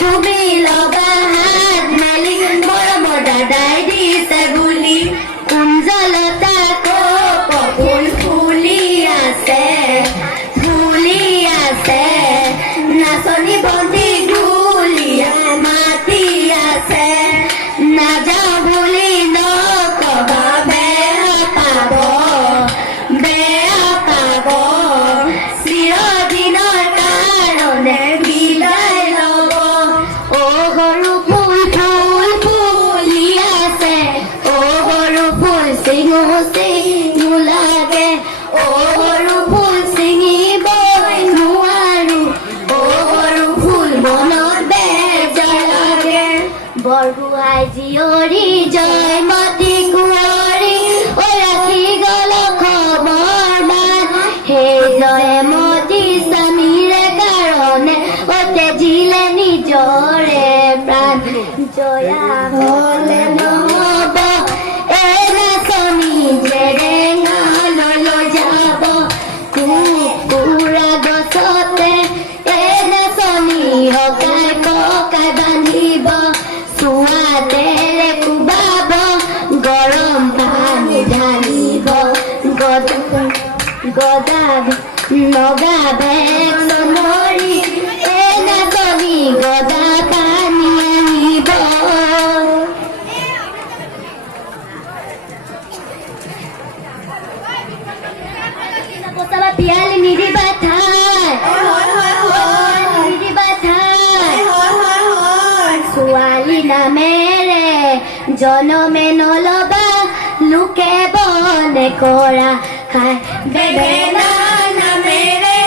তুমি লগা হাত মালি মৰম দাদাই দিছে বুলি কুঞ্জলতা কপোল ফুলি আছে নাচনী বন্তি ঢুলীয়া মাতি আছে নাযাওঁ বুলি নকবা বেয়া পাব চিৰদিনৰ কাৰণে বিদায় ল'ব অ' সৰু ফুল ফুলি আছে অ' সৰু ফুল চিঙো লাগে অ' সৰু ফুল চিঙিবই নোৱাৰো অ' সৰু ফুল মনত বেজাৰ লাগে বৰগোহাঁই জীয়ৰী জয়মতী কুঁৱৰী ঐ ৰাখি গ'ল খবৰ মান সেই জয়মতী স্বামীৰে কাৰণে তেজিলে নিজৰে প্ৰাণ জয়া হ'লে নহ'ব এই নাচনী জেৰেঙালৈ লৈ যাব কুকুৰা গছতে এই নাচনী হকাই পকাই বান্ধিব চুৱাতেৰে কোবাব গৰম পানী ঢালিব নগা বেগ নমৰি এই নাচনী গদা পানী আনিব পিয়ালি নিদিবা ঠাই ছোৱালী নামেৰে জনমে নলবা লোকে বনে কৰা খাই বেঙেনা নামেৰে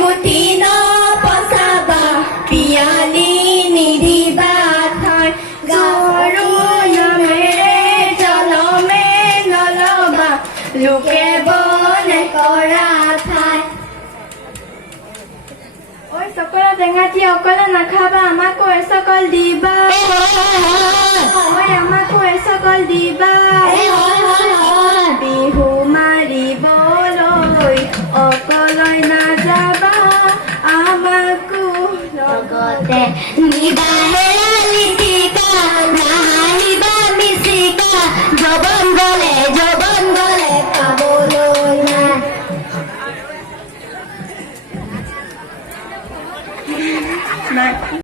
গুটি নপচাবা পিয়ালি নিদিবা ঠাই গৰু নামেৰে জনমে নলবা লোকে বনে কৰা ঠাই ঐ চকলা টেঙাটি অকলে নাখাবা আমাকো এচকল দিবা ঐ আমাকো এচকল দিবা বিহু মাৰিবলৈ অকলৈ নাযাবা আমাকো লগতে নিবা হেৰালি টিকা নাহাঁহিবা মিচিকা যৌৱন গ'লে পাবলৈ নাই